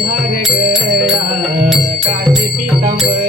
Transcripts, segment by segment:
हर गया काशी पीतांबर.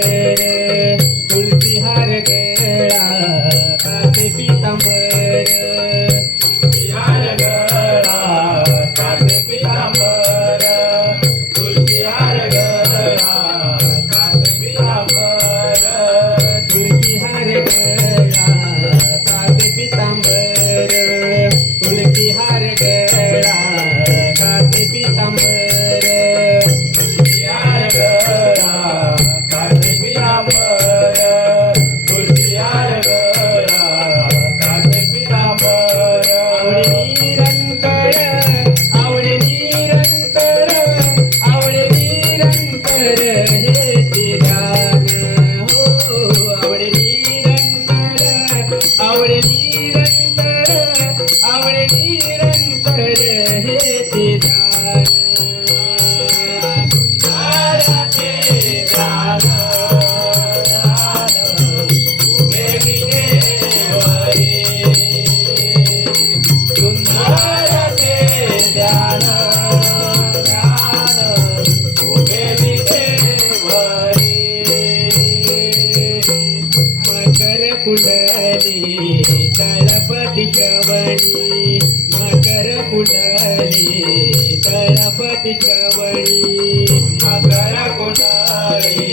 कुंडली गणपती कवळी मकर कुंडली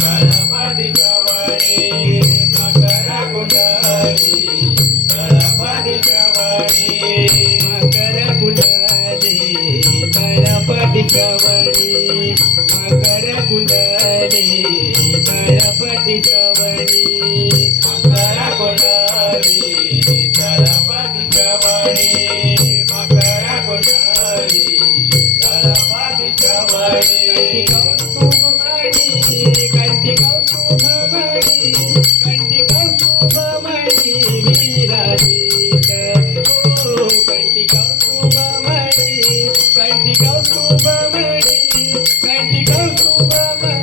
गणपती कवळी मकर कुंडली गणपती कवळी मकर कुंडली गणपती कवळी मकर कुंडली गणपती कवळी मकर कुंडली Kalkuba Mani, Kalkuba Mani.